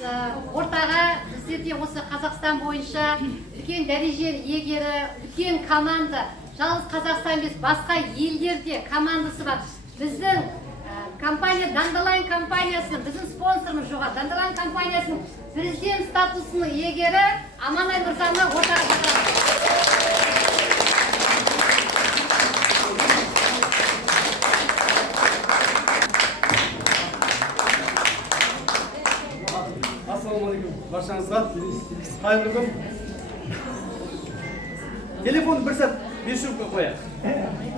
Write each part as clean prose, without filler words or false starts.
Ортаға біздерде осы Қазақстан бойынша үлкен дәреже иегері, үлкен команда, жалғыз Қазақстан емес, басқа елдерде командасы бар. Біздің компания Dandelion компаниясының, біздің спонсорымыз жоға, Dandelion компаниясының президент статусының иегері Аманай Мырзаны ортаға шақырамыз. Ассалаумағалейкум, баршаңызға қайырлы күн. Телефон бір сәт 5 рубка қояйық.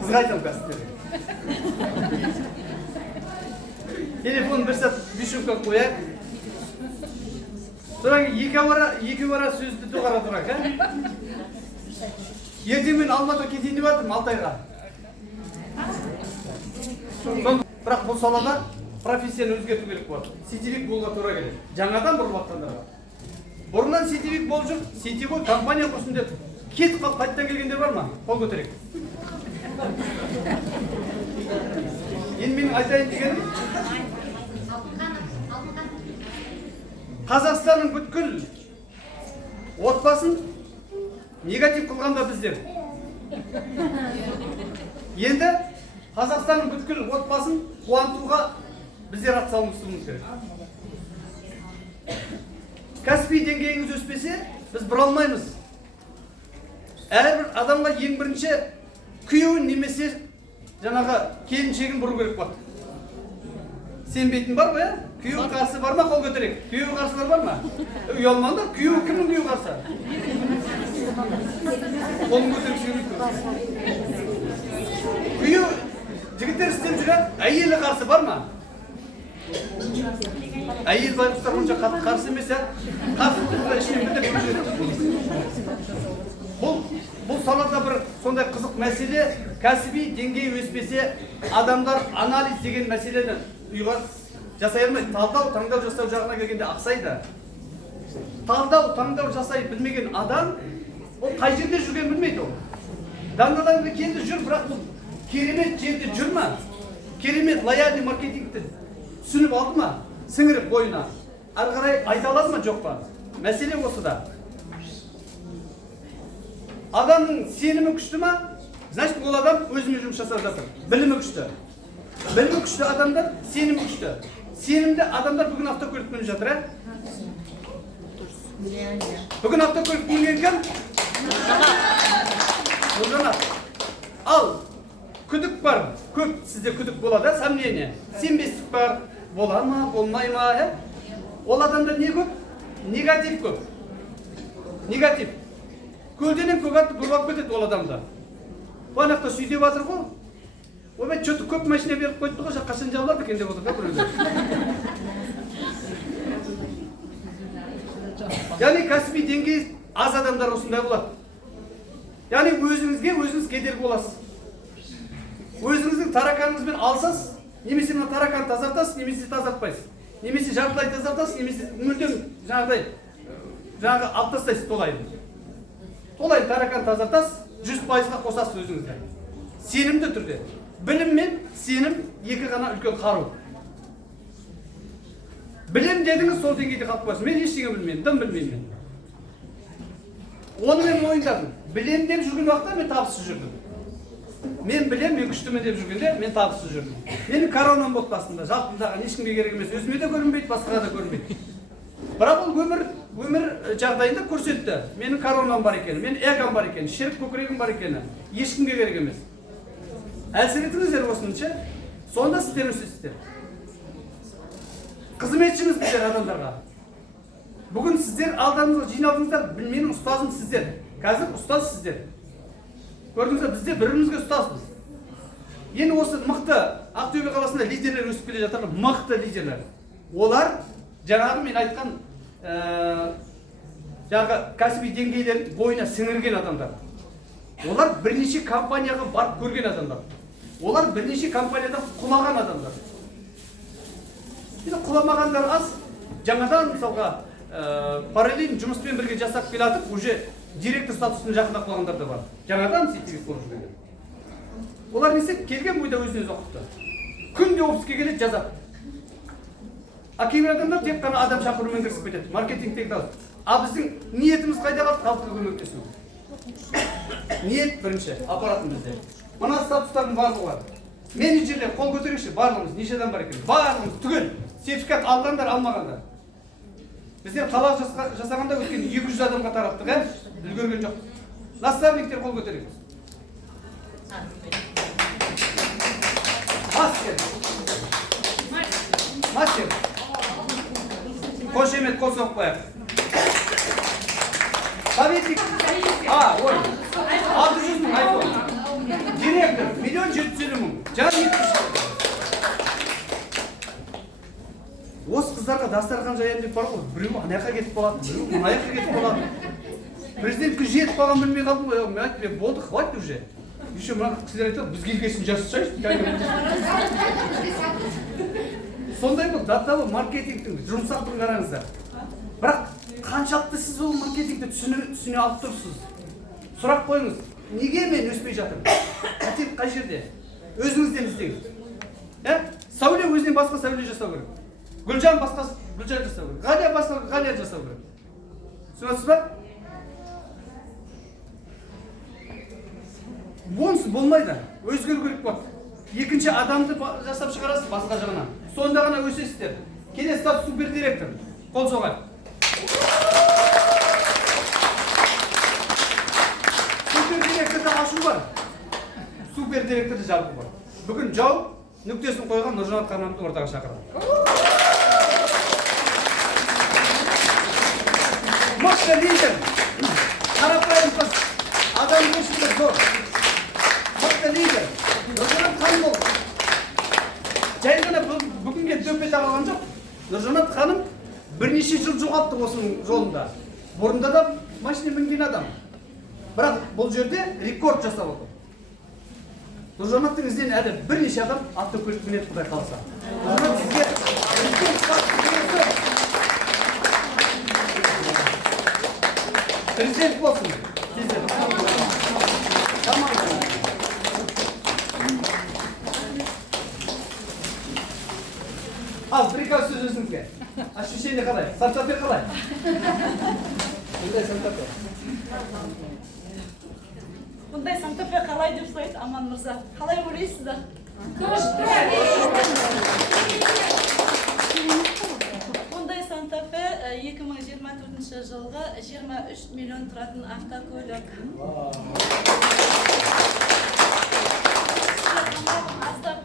Қызға айтамын қазір. Телефон бір сәт 5 рубка қояйық. Содан екі бара сөзді доғара тұрайық, ертең мен Алматыға кетейін деп жатырмын, Алтайға. Бірақ бұл салада профессияны өзгерту керек болады. Сетевик болуға тура келеді. Жаңадан бұрып жатқандарға. Бұрыннан сетевик болып жүр, сетевой компания құрсын деп кетіп қалып қайттан келгендер бар ма? Қол көтерейік. Енді менің айтайын дегенім, Қазақстанның бүткіл отбасын негатив қылғанда біздер. Енді Қазақстанның бүткіл отбасын қуантуға біздер атсалысуымыз керек. Кәсіби деңгейіңіз өспесе, біз бұра алмаймыз. Әрбір адамға ең бірінші күйеуін немесе жаңағы келіншегін бұру керек болады. Сенбейтін бар ма? Күйеуі қарсы бар ма? Қол көтерейік. Күйеуі қарсылар бар ма? Ұялмаңдар, күйеуі кімнің күйеуі қарсы? Қолын көтеріп сөйлейді. Күйеуі жігіттер істеп жүрген, әйелі қарсы бар ма? Әйел байғұстар онша қарсы емес, қарсы тұрғыда ішінен білдіріп бұл салада бір сондай қызық мәселе. Кәсіби деңгей өспесе, адамдар анализ деген мәселені ұйға жасай алмайды. Талдау, таңдау жасау жағына келгенде ақсайды. Талдау, таңдау жасай білмеген адам, ол қай жерде жүрген білмейді ол. Dandelion келді жүр, бірақ бұл керемет жерде жүр ма? Керемет лояльный маркетингті түсініп алды ма? Сіңіріп бойына. Ары қарай айта алады ма, жоқ па? Мәселе осыда. Адамның сенімі күшті ма? Значит, ол адам өзімен жұмыс жасап жатыр. Білімі күшті. Білімі күшті адамдар, сенімі күшті. Сенімді адамдар бүгін автокөлік мініп жатыр, Бүгін автокөлік мінген кім? Жанат. Ал күдік бар, көп сізде күдік болады, сомнение. Сенбестік бар, бола ма, болмай ма, Ол адамда не көп? Негатив көп. Негатив. Көлденен көк атты бұрғап кетеді ол адамда. Қуанақта сүйдеп жатыр ғой. Ойбай, что-то көп машина беріп қойды ғой, қашан жабылады екен деп отыр да біреулер. Яғни кәсіби деңгей аз адамдар осындай болады. Яғни өзіңізге өзіңіз кедергі боласыз. Өзіңіздің тараканыңызбен алсыз, немесе мына таракан тазартасыз, немесе тазартпайсыз. Немесе жартылай тазартасыз, немесе мүлдем жаңағы алып тастайсыз толайын. Толайын таракан тазартасыз, 100%-ға қосасыз өзіңізді. Сенімді түрде. Білім мен сенім екі ғана үлкен қару. Білім дедіңіз, сол деңгейде қалып қойсыз. Мен ештеңе білмеймін, дым білмеймін. Оны мен мойындадым. Білем деп жүрген уақытта мен табыссыз жүрдім. Мен білем, мен күштімін деп жүргенде мен табыссыз жүрдім. Менің коронам болды басында, жалпымдағы ешкімге керек емес, өзіме де көрінбейді, басқаға да көрінбейді. Бірақ ол өмір жағдайында көрсетті. Менің коронам бар екені, менің эгом бар екені, шерік көкірегім бар екені, ешкімге керек емес. Әлсіретіңіздер осынша, сонда сіздер өсесіздер. Қызметшіміз біздер адамдарға. Бүгін сіздер алдыңызға жиналдыңыздар, менің ұстазым сіздер. Қазір ұстаз сіздер. Көрдіңіздер, бізде бірімізге ұстазбыз. Енді осы мықты Ақтөбе қаласында лидерлер өсіп келе жатыр, мықты лидерлер. Олар жаңағы мен айтқан жаңағы кәсіби деңгейлер бойына сіңірген адамдар. Олар бірнеше компанияға барып көрген адамдар. Олар бірнеше компанияда құлаған адамдар. Енді құламағандар аз, жаңадан мысалға параллельно жұмыспен бірге жасап келатып, уже директор статусын жақында құлағандар да бар. Жаңадан сетевик болып жүргендер. Олар несі келген бойда өзін-өзі оқыпты. Күнде офиске келеді, жазады. А кейбір адамдар тек қана адам шақырумен кірісіп кетеді, маркетингтегі дау. А біздің ниетіміз қайда қалды? Халыққа көмектесу. Ниет бірінші, аппаратын бізде. Мына статустардың барлығы бар. Менеджерлер қол көтеріңізші, барлығымыз, неше адам бар екен? Барлығымыз түгел. Сертификат алғандар, алмағандар. Біздер талап жасағанда өткен 200 адамға тараттық, үлгерген жоқ. Наставниктер қол көтеріңіз. Мастер. Қошемет қол соқпайық. Советник. Ой. 600 мың айфон. Директор. 1.750.000. Жан 70. Осы қыздарға дастархан жайын деп бар ғой. Біреу ана жаққа кетіп қалады, біреу мына жаққа кетіп қалады. Президентке жетіп қалған білмей қалдым ғой. Мен айтып, болды, хватит уже. Еще мына кісілер айтады, бізге келгесін жасашайық. Сондай бұл датталы маркетингтің жұмсақтығын қараңыздар. Бірақ қаншалықты сіз ол маркетингті түсіне алып тұрсыз? Сұрақ қойыңыз. Неге мен өспей жатырмын? Патент қай жерде? Өзіңізден іздеңіз. Сәуле өзінен басқа сәуле жасау керек. Гүлжан басқа Гүлжан жасау керек. Ғалия басқа Ғалия жасау керек. Түсінесіз ба? Онсыз болмайды. Өзгеру керек болады. Екінші адамды жасап шығарасыз басқа жағынан. Сонда ғана өсесіздер. Келесі статус супердиректор. Қол соғайық. Супердиректорды ашу бар. Супердиректорды жабу бар. Бүгін жау нүктесін қойған Нұржанат Қармановты ортаға шақырды. Мықты лидер. Қарапайым қыз. Адамгершілігі зор. Мықты лидер. Нұржанат ханым ол. Жай ғана бүгінге дөпе тағылған жоқ. Нұржанат ханым бірнеше жыл жоғалтты осының жолында. Бұрында да машина мінген адам. Бірақ бұл жерде рекорд жасап отыр. Нұржанаттың ізінен әлі бірнеше адам автокөлік мінеді, Құдай қаласа. Нұржанат сізге президент болсын. Ал, бір-екі сөз өзіңізге. Ощущение қалай? Санта-Фе қалай? Бұндай Санта-Фе. Бұндай Санта-Фе қалай деп сұрайды Аман мырза. Қалай ойлайсыздар? Бұндай Санта-Фе 2024 жылғы 23 миллион тұратын автокөлік. Аздап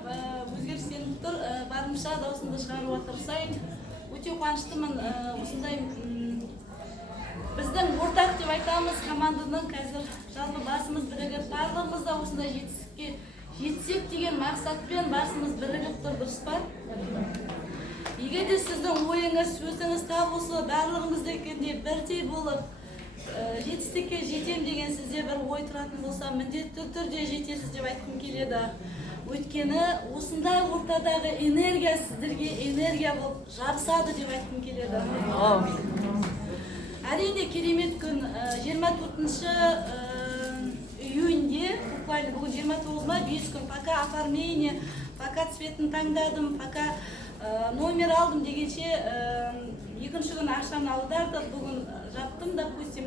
өзгерістеніп тұр, барымша даусымды шығаруға тырысайын. Өте қуаныштымын, осындай біздің ортақ деп айтамыз команданың қазір жалпы басымыз бірігіп, барлығымыз да осындай жетістікке жетсек деген мақсатпен басымыз бірігіп тұр, дұрыс па? Егер де сіздің ойыңыз, сөзіңіз табылса, барлығымыз дегенде бірдей болып, жетістікке жетем деген сізде бір ой тұратын болса, міндетті түрде жетесіз деп айтқым келеді. Өйткені осындай ортадағы энергия сіздерге энергия болып жабысады деп айтқым келеді. Әрине керемет күн 24 июньде, буквально бүгін 29-ма 5 күн, пока оформление, пока цветін таңдадым, пока номер алдым дегенше екінші күн ақшаны алдарды, бүгін жаптым, допустим,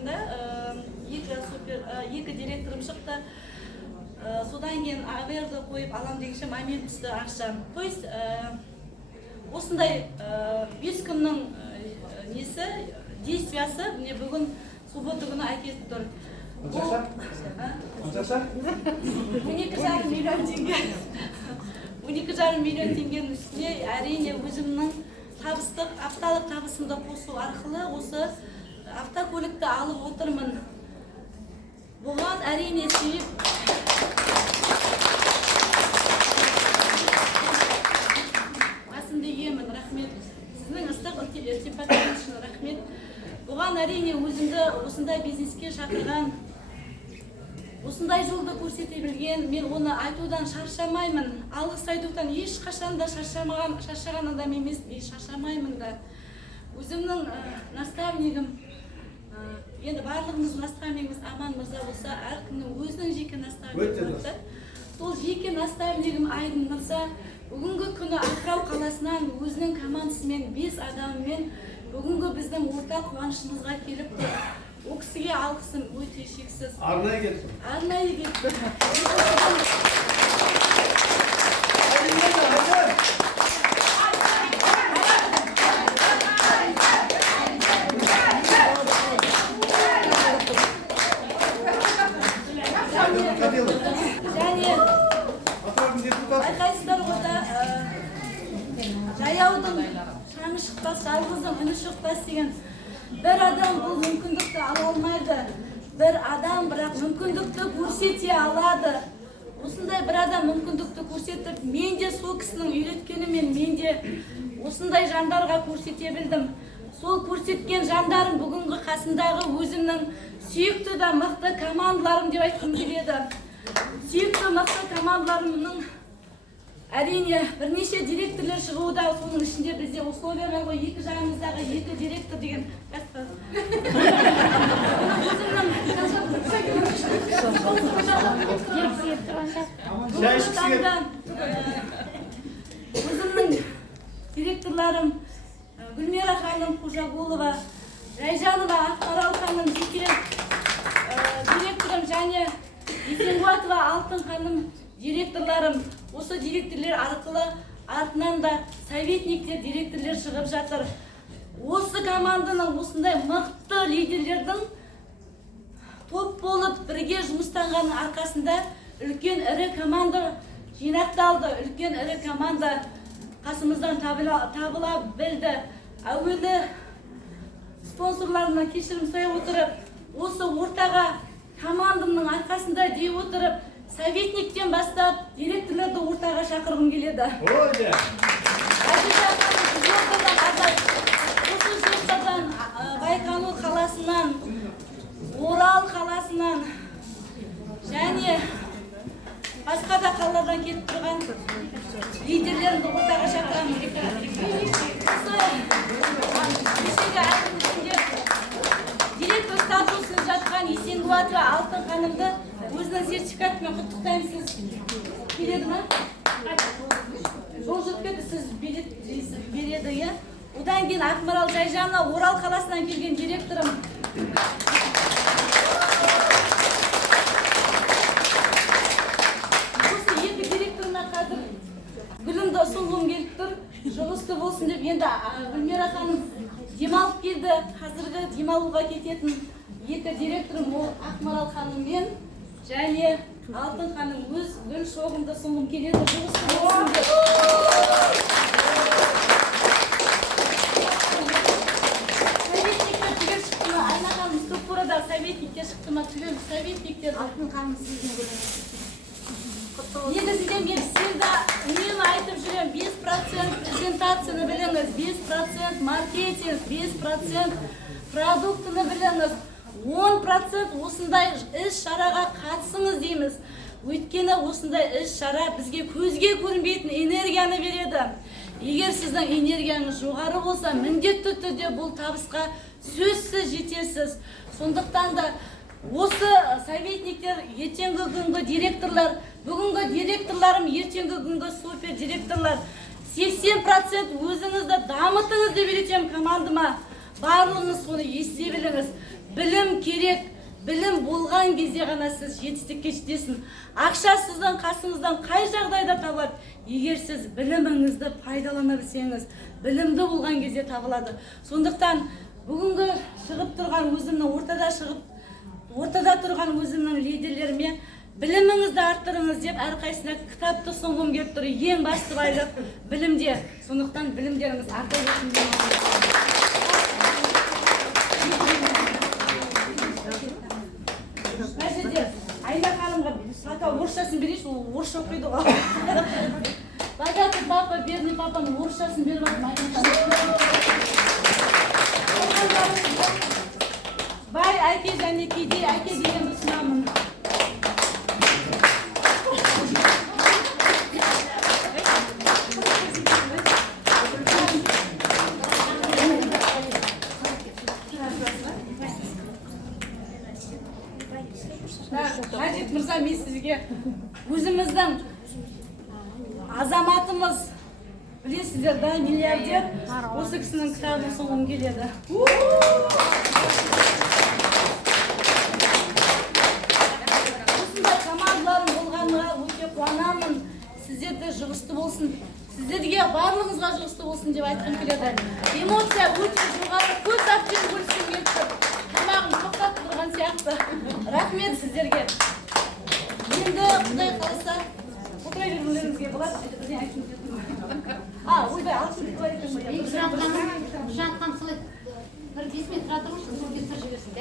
екі директорым шықты. Содан кейін аверді қойып алам дегенше момент түсті ақшам. То есть осындай 5 күннің несі, действиясы мне бүгін суббота күні әкетіп тұр. Қанша? 12,5 миллион теңге. 12,5 миллион теңгенің үстіне әрине өзімнің табыстық, апталық табысымды қосу арқылы осы автокөлікті алып отырмын. Бұған әрине себеп басымды иемін, рахмет. Сіздің ыстық сипаттарыңыз үшін рахмет. Бұған әрине өзімді осындай бизнеске шақырған, осындай жолды көрсете білген, мен оны айтудан шаршамаймын. Алғыс айтудан ешқашан да шаршаған адам емес, шаршамаймын да. Өзімнің наставнигім, енді барлығымыз наставнигіміз Аман мырза болса, әркімнің өзінің жеке наставнигі болады. Сол жеке наставнигім Айдын мырза бүгінгі күні Атырау қаласынан өзінің командасымен 5 адамымен бүгінгі біздің ортақ қуанышымызға келіп тұр. О кісіге алғысым өте шексіз. Арнайы келді. Арнайы келді. Және байқайсыздар ода жаяудың шаңы шықпас, жалғыздың үні шықпас деген бір адам бұл мүмкіндікті ала алмайды. Бір адам бірақ мүмкіндікті көрсете алады. Осындай бір адам мүмкіндікті көрсетіп, мен де сол кісінің үйреткенімен мен де осындай жандарға көрсете білдім. Сол көрсеткен жандарым бүгінгі қасындағы өзімнің сүйікті да мықты командаларым деп айтқым келеді. Сүйікті мықты командаларымның әрине бірнеше директорлар шығуда, соның ішінде бізде условиялар ғой, екі жағымыздағы екі директор деген өзімнің директорларым Гүлмира ханым Қожағолова, Райжанова Ақмарал ханым жеке директорым және Есенғуатова Алтын ханым директорларым. Осы директорлар арқылы артынан да советниктер, директорлар шығып жатыр. Осы команданың осындай мықты лидерлердің топ болып бірге жұмыстанғанның арқасында үлкен ірі команда жинақталды. Үлкен ірі команда қасымыздан табыла білді. Әуелі спонсорларына кешірім сұрай отырып, осы ортаға командамның арқасында дей отырып, советниктен бастап директорларды ортаға шақырғым келеді. Осы жұрттардан Байқоңыр қаласынан, Орал қаласынан және басқа да қалалардан кетіп тұрған лидерлерімді ортаға шақырамын. Директор статусын жатқан Есенғуатова Алтын ханымды өзінің сертификатымен құттықтаймыз. Сіз келеді ма? Жол жетпеді, сіз береді, е? Одан кейін Ақмарал Жайжанова Орал қаласынан келген директорым. Осы екі директорына қазір гүлімді ұсынғым келіп тұр. Жұмысты болсын деп, енді Гүлмира ханым демалып келді. Қазіргі демалуға кететін екі директорым ол Ақмарал ханым мен және Алтын ханым өз гүл шоғымды ұсынғым келеді. Жұмысты болсын деп. Советниктер түгел шықты ма? Айна ханым структурада советниктер шықты ма? Түгел советниктер. Алтын ханым сіздің гүліңіз. Негізінде мен сізді үнемі айтып жүрем, 5% презентацияны біліңіз, 5% маркетинг, 5% продуктыны біліңіз, 10% осындай іс-шараға қатысыңыз дейміз. Өйткені осындай іс-шара бізге көзге көрінбейтін энергияны береді. Егер сіздің энергияңыз жоғары болса, міндетті түрде бұл табысқа сөзсіз жетесіз. Сондықтан да осы советниктер, ертеңгі күнгі директорлар, бүгінгі директорларым, ертеңгі күнгі супер директорлар, 80% өзіңізді дамытыңыз деп үйретем командама. Барлығыңыз соны ести біліңіз. Білім керек, білім болған кезде ғана сіз жетістікке жетесің. Ақша сіздің қасыңыздан қай жағдайда табылады? Егер сіз біліміңізді пайдалана білсеңіз, білімді болған кезде табылады. Сондықтан бүгінгі шығып тұрған өзімнің ортада тұрған өзімнің лидерлеріме біліміңізді арттырыңыз деп әрқайсына кітапты ұсынғым келіп тұр. Ең басты байлық білімде. Сондықтан білімдеріңіз арта берсін. Айна ханымға пока орысшасын берейінші, ол орысша оқиды ғой. Богатый папа, бедный папаның орысшасын беріп атым. Бай әке және кедей әке дегенді ұсынамын. Мәжит мырза, мен сізге өзіміздің азаматымыз білесіздер да, миллиардер. Осы кісінің кітабын ұсынғым келеді. Осындай командаларым болғанға өте қуанамын. Сіздерде жұғысты болсын. Сіздерге барлығыңызға жұғысты болсын деп айтқым келеді. Эмоция өте жоғары, көп затпен бөліскім келіп тұр. Тамағым тоқтап тұрған сияқты. Рахмет сіздерге. Енді Құдай қаласа отыра берулеріңізге болады. Ойбай, алсын деп бар екен. Жатқан солай бір 5 минут тұра тұрыңызшы, сол кетіп жіберсін.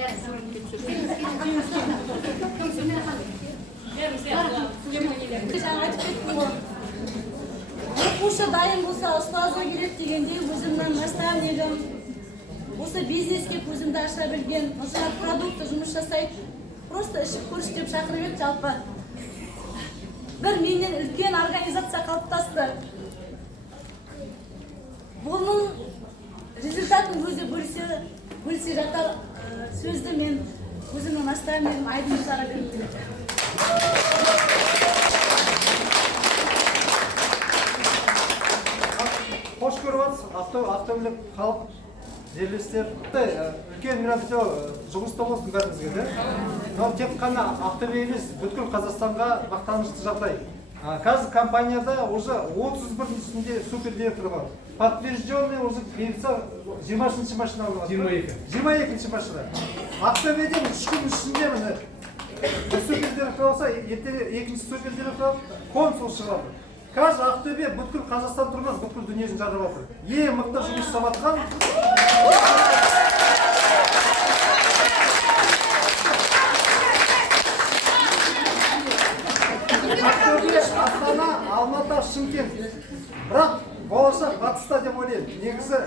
Оқушы дайын болса, ұстазы келеді дегенде өзімнің наставнигім, осы бизнеске көзімді аша білген, осыға продукты жұмыс жасайды, просто ішіп көріш деп шақырып еді жалпы. Бір менен үлкен организация қалыптасты. Бұның результатын өзі бөлсе жатар сөзді мен өзімнің наставнигім Айдын Мұсаға беріп келеді. Қош көріп отырсыз, автомобиль халық жерлестер. Үлкен мероприятие жұмыста болсын бәрімізге, да? Тек қана Ақтөбе емес, бүткіл Қазақстанға мақтанышты жағдай. Қазір компанияда уже 31-сінде супер директор бар. Подтвержденный уже берілсе 20-ші машина алып. 22-ші машина. Ақтөбеден 3 күн ішінде міне супер директор болса, екінші супер директор консул шығады. Қазір Ақтөбе бүткіл Қазақстан тұрмас, бүткіл дүниесін жарып отыр. Ең мықты жұмыс жасап жатқан. Ақтөбе, Астана, Алматы, Шымкент. Бірақ болашақ батыста деп ойлаймын. Негізі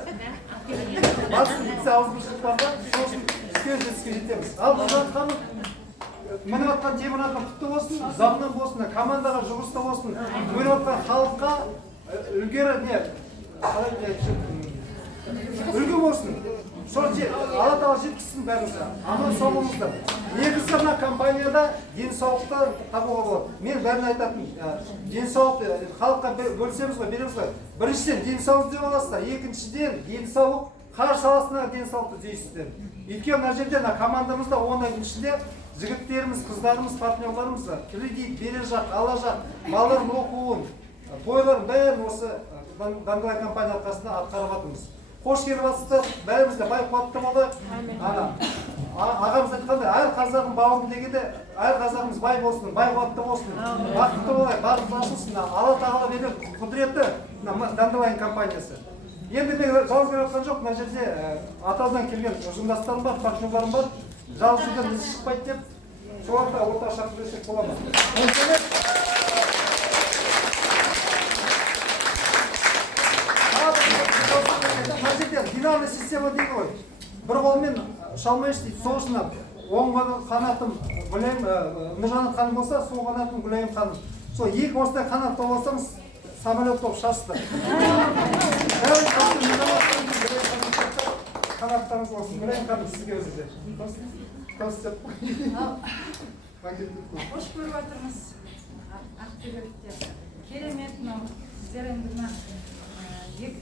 батыс бітсе ауызбіршілік бар да, сосын үлкен жетістікке жетеміз. Ал бұл жатқаны мініп атқан теміраққа құтты болсын, заман болсын, командаға жұмыста болсын, өніп атқан халыққа үлгі болсын. Сол Алла тағала жеткізсін бәрімізді, аман саулығымызды. Негізі мына компанияда денсаулықты табуға болады. Мен бәрін айтатын, денсаулықты халыққа бөлсеміз ғой, береміз ғой. Біріншіден денсаулық деп аласыздар, екіншіден денсаулық, қар саласындағы денсаулықты жейсіздер. Өйткені мына жерде командамызда 10 айдың ішінде жігіттеріміз, қыздарымыз, партнерларымыз кредит, бере жақ, ала жақ, балалардың оқуын, тойларын бәрін осы Дандалай компания арқасында атқарып жатырмыз. Қош келіп жатсыздар, бәрімізде бай қуатты болайық. Ағамыз айтқандай, әр қазағым бауырым дегенде, әр қазағымыз бай болсын, бай қуатты болсын, бақытты болайық, барлығы ашылсын. Алла тағала берген құдіреті Дандалай компаниясы. Енді мен жалғыз келіп жатқан жоқ, мына жерде атаудан келген ұжымдастарым бар, партнерларым бар. Жалғыз жүрген із шықпайды деп, соларда орта шартты берсек бола ма? Динамный система дейді ғой. Бір қолмен шалмайыш дейді, сол үшін оң қанатым Гүлайым, Нұржанат ханым болса, сол қанатым Гүлайым ханым. Сол екі осындай қанат толасаңыз, самолет болып шашты. Қанаттарыңыз болсын. Гүлайым ханым сізге өзіңіздер. Қош көріп отырмыз ақтөбеліктер. Керемет мынау сіздер енді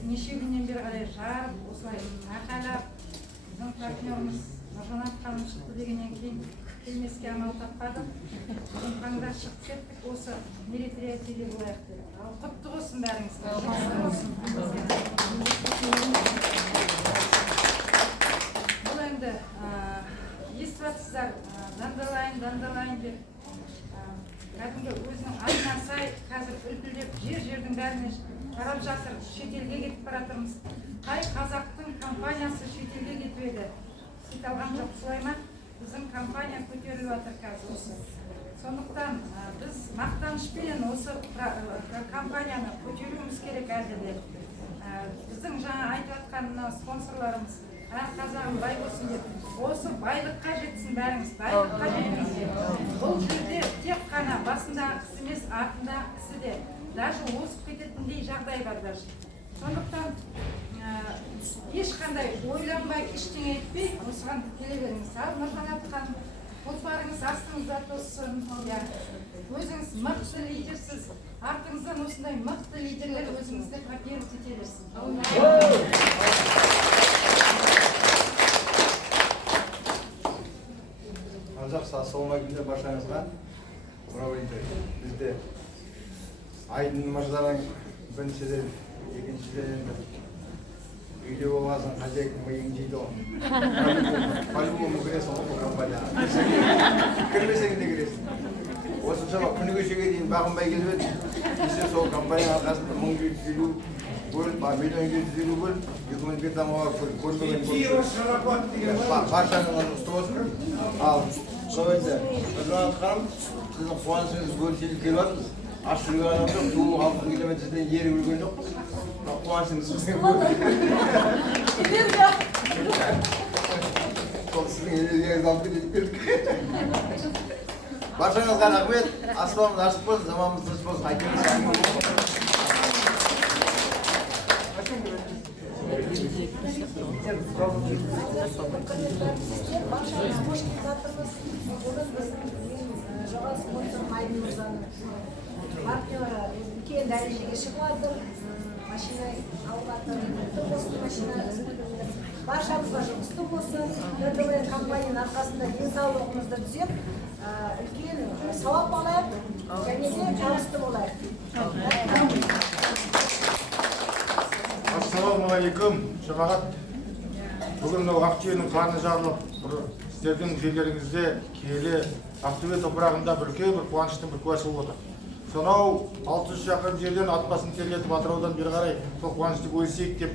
неше күннен бері қарай жарып, осылай айқайлап, біздің партнеріміз Нұржанат ханым шықты дегеннен кейін келмеске амал таппадық. Бүгін таңда шығып кеттік, осы мероприятиеге болайық деп. Құтты болсын бәріңіз. Бұл енді естіп жатсыздар, дандалайын деп. Кәдімгі өзінің атына сай қазір үлпілдеп жер-жердің бәріне тарап жатыр, шетелге кетіп баратырмыз. Қай қазақтың компаниясы шетелге кетіп еді? Сөйте алған жоқ, солай ма? Біздің компания көтеріліп жатыр қазір осы. Сондықтан біз мақтанышпен осы компанияны көтеруіміз керек әлде. Біздің жаңа айтып жатқан спонсорларымыз, әр қазағым бай болсын деп, осы байлыққа жетсін бәріңіз, байлыққа жетіңіз. Бұл жерде тек қана басындағы кісі емес, артындағы кісі де, даже озып кететіндей жағдай бар даже. Сондықтан ешқандай ойланбай, ештеңе етпей, осыған келе беріңіз. Нұржанат ханым, отбарыңыз астыңызда тоссын, өзіңіз мықты лидерсіз, артыңыздан осындай мықты лидерлер өзіңізді поддерживать ете берсін. Жақсы ассалаумағалейкум баршаңызға. Мынау енді бізде Айдын мырзаның біріншіден, екіншіден енді үйде болғасын хозяйка миың жейді ғой. По-любому кіресің ғой бұл компанияға. Кірмесең де кіресің. Осыншама күні кешеге дейін бағынбай келіп еді. Кеше сол компанияның арқасында 1750 бөліп, $1,750,000 бөліп, үкіметке дамуға көрсеткен баршаңызға құтты болсын. Ал сол енді Нұржан ханым, сіздің қуанышыңызды бөлісуге келіп жатырмыз. Аш жүрген адам жоқ, туылып 60 километрден ері өлген жоқпыз. Қуанышыңыз сізге сол сіздің энергияңызды алып кетіп келдік. Баршаңызға рахмет. Аспанымыз ашық болсын, заманымыз тыныш болсын. Айтыңыз әңгіме болсын. Баршамыз қош келіп жатырмыз. Бүгін біздің жоғары спонсорым Айдын мырзаның партнері үлкен дәрежеге шығып жатыр. Машина алып жатыр. Құтты болсын машина. Баршамызға жұғысты болсын. ДТВ компанияның арқасында денсаулығымызды түзеп, үлкен сауап алайық және де табысты болайық. Ассалаумағалейкум, жамағат. Бүгін мынау Ақтөбенің қарны жарылып, сіздердің жерлеріңізде киелі Ақтөбе топырағында бір үлкен бір қуаныштың бір куәсі болып отыр. Сонау 600 шақырым жерден ат басын терлетіп Атыраудан бері қарай сол қуанышты бөлісейік деп,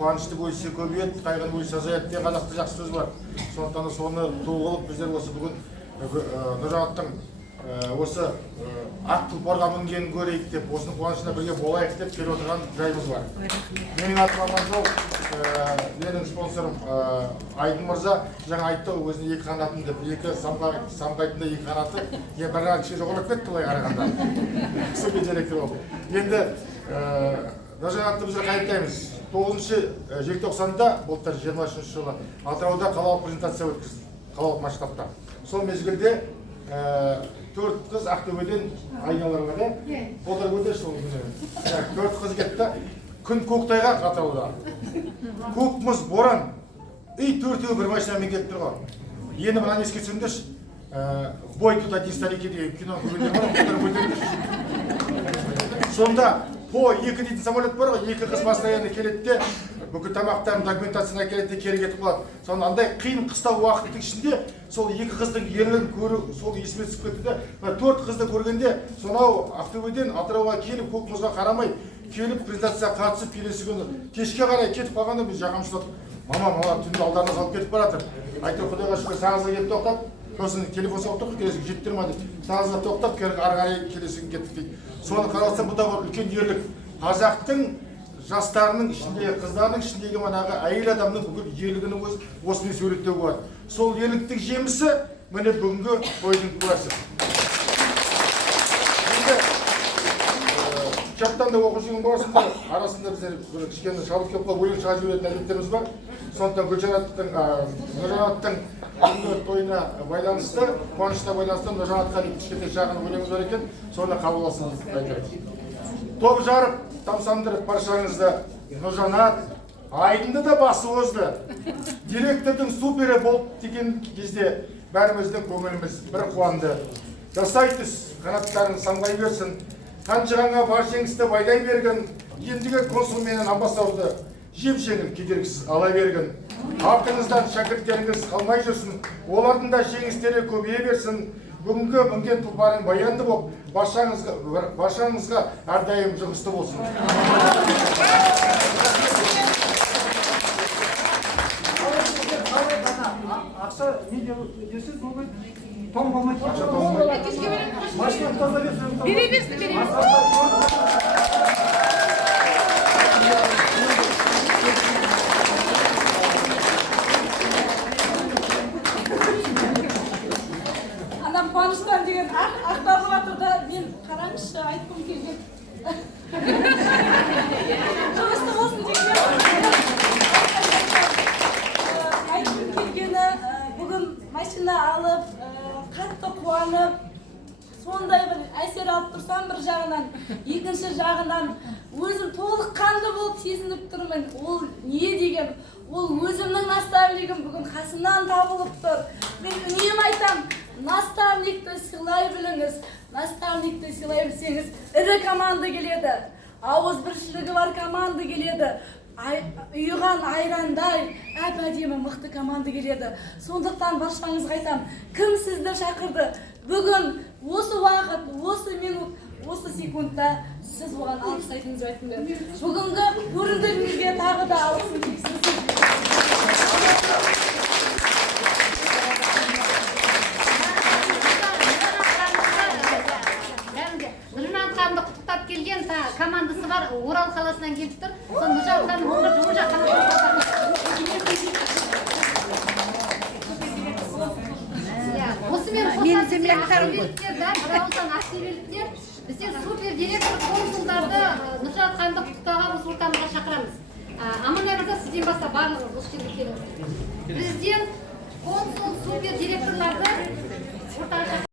қуанышты бөліссе көбейеді, қайғыны бөліссе азаяды деген қазақта жақсы сөз бар. Сондықтан соны ту қылып біздер осы бүгін Нұржанаттың осы ақ тұлпарға мінгенін көрейік деп, осының қуанышына бірге болайық деп келіп отырған жайымыз бар. Менің атым Аманжол, менің спонсорым Айдын мырза жаңа айтты ғой, өзінің екі қанатын деп, екі самғайтында екі қанаты, бір кішкене жоғарылап кетті былай қарағанда. Кісіге директор болып. Енді Нұржанатты біздер қайыптаймыз. 9 желтоқсанда, былтыр 23 жылы Атырауда қалалық презентация өткізді, қалалық масштабта. Сол мезгілде 4 қыз Ақтөбеден айналарға да, қолдар көтерші ол күні. 4 қыз кетті, күн көктайғақ Атырауда. Көк мұз, боран, үй төртеуі бір машинамен кетіп тұр ғой. Енді мынаны еске түсіріңдерші, в бой туда не старики деген кино көргендер бар, қолдар көтеріңдерші. Сонда по 2 дейтін самолет бар ғой, 2 қыз постоянно келеді де, бүкіл тамақтарын документацияны әкеледі де кері кетіп қалады. Соны андай қиын қыстау уақыттың ішінде сол 2 қыздың ерлігін көру, сол есіме түсіп кетті де, 4 қызды көргенде сонау Ақтөбеден Атырауға келіп, көк мұзға қарамай, келіп презентацияға қатысып, келесі күні кешке қарай кетіп қалғанда біз жағамыз ұстатып, мама түнде алдарына салып кетіп баратыр. Айтыр Құдайға шүкір сағызға келіп тоқтап, сосын телефон соғып тұрық, келесі күні жетіп тұрма дейді. Сағызға тоқтап, ары қарай келесі күні кеттік дейді. Соны қарасам, бұл да үлкен ерлік. Қазақтың жастарының ішіндегі, қыздарының ішіндегі манағы әйел адамның бүкіл ерлігінің осымен суреттеу болады. Сол ерліктің жемісі міне бүгінгі тойдың куәсі. Енді чаттан да оқып жүрген боласыңдар, арасында біздер бір кішкене шабыт келіп қалып өлең шығарып жіберетін әдеттеріміз бар. Сондықтан Нұржанаттың бүгінгі тойына байланысты, қуанышына байланысты Нұржанатқа кішкене шағын өлеңіміз бар екен, соны қабыл алсаңыз айтайық. Топ жарып, тамсандырып баршаңызды Нұржанат, Айдынды да басы озды. Директордың супері болып деген кезде бәріміздің көңіліміз бір қуанды. Жасай түс, қанаттарын самғай берсін, қанжығаңа бар жеңісті байлай берген, ендігі консул менен амбассадорды жем-жеңіл кедергісіз ала берген. Артыңыздан шәкірттеріңіз қалмай жүрсін, олардың да жеңістері көбейе берсін. Бүгінгі мінген тұлпарың баянды болып, баршаңызға әрдайым жұғысты болсын. Ақша не десіз болмайды, том болмайды. Ақша том болмайды. Машина таза берсін. Бере берсін, бере берсін. Анам қуаныштан деген ақталып жатыр да, мен қараңызшы айтқым келген. Жұғысты болсын деген. Айтқым келгені, бүгін машина алып, қатты қуанып, сондай бір әсер алып тұрсам бір жағынан, екінші жағынан өзім толыққанды болып сезініп тұрмын. Ол не деген? Ол өзімнің наставнигім бүгін қасымнан табылып тұр. Мен үнемі айтам, наставникті сыйлай біліңіз. Наставникті сыйлай білсеңіз, ірі команда келеді. Ауызбіршілігі бар команда келеді. Үйған айрандай, әп-әдемі мықты команда келеді. Сондықтан баршаңызға айтам, кім сізді шақырды? Бүгін осы уақыт, осы минут, осы секундта сіз оған алғыс айтыңыз деп айтқым келеді. Бүгінгі көріндігіңізге тағы да алғысым келсін. Нұржан ханымды құттықтап келген командасы бар, Орал қаласынан келіп тұр. Сол Нұржан ханым оң жақ осымен қоса бірауыздан ақтөбеліктер бізде супер директор консулдарды Нұржан ханымды құттықтауға осы ортамызға шақырамыз. Аманай мырза, сізден бастап барлығыңыз осы жерге келіңіз. Президент